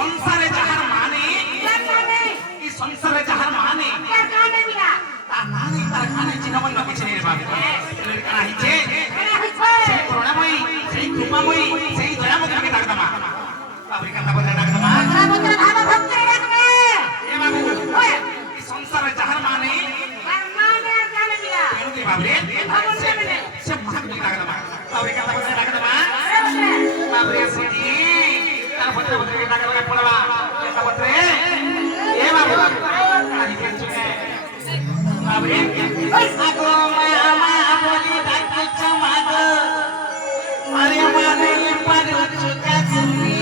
সংসারে যাহার মানে এই সংসারে যাহার মানে তার মানে তার কানে চিনবন্ন কিছু নেই বাবু এর কানা হিচে সেই করুণাময়ী সেই কৃপাময়ী সেই দয়াময়ীকে ডাকদমা বাবুর কথা বলে ডাকদমা এ বাবু এই সংসারে যাহার মানে বাবুরে সে মাকে ডাকদমা বাবুর কথা বলে ডাকদমা বাবুরে সুজি তার পত্রে পত্রে ডাকদমা পড়বা কথা পত্রে এ বাবু কাহি কেছুকে বাবুরে আগো মা বলি ডাকছ মাগো আরে মানে পারুছ কাছুনি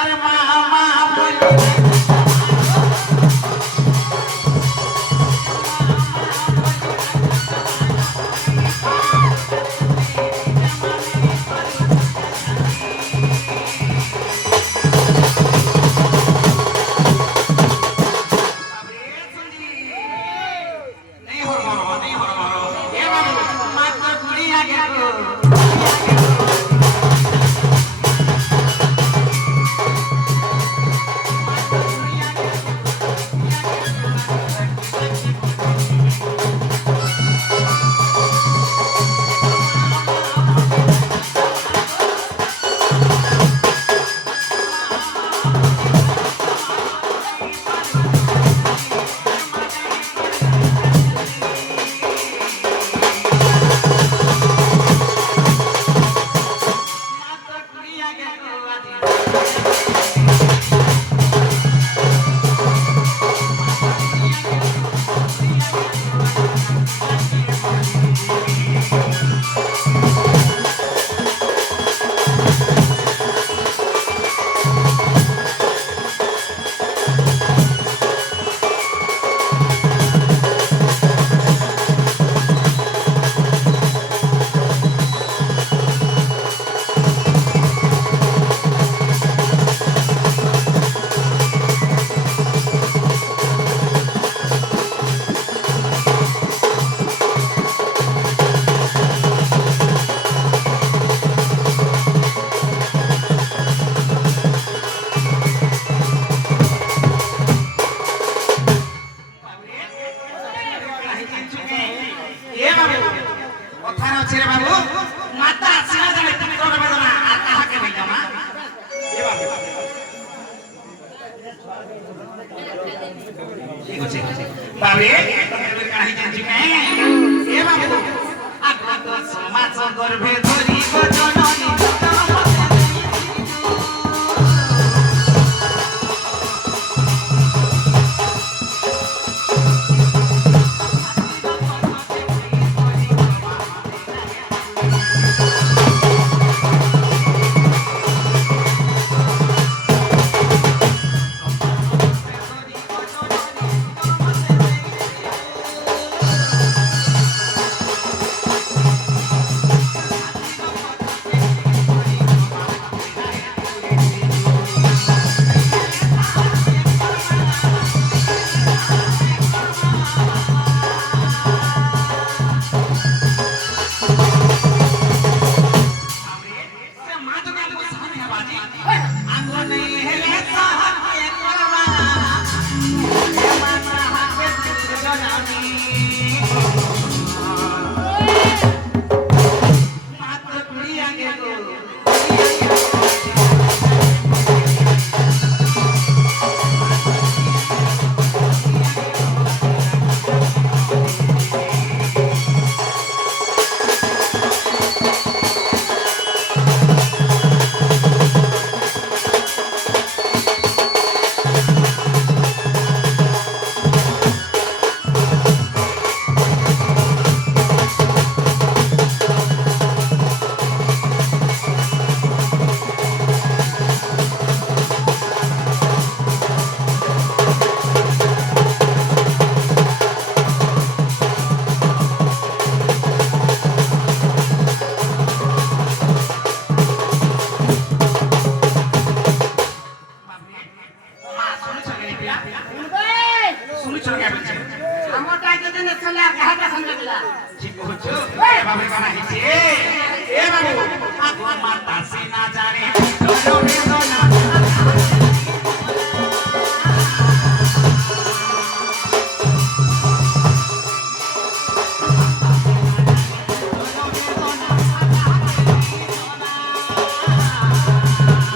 अरे माँ কହୁଛୁ এভাবে কানা ହେଇଛି ଏ ବାବୁ ଆଗ ମାତା ସିନା ଜାଣେ ତୋର ବେଦନା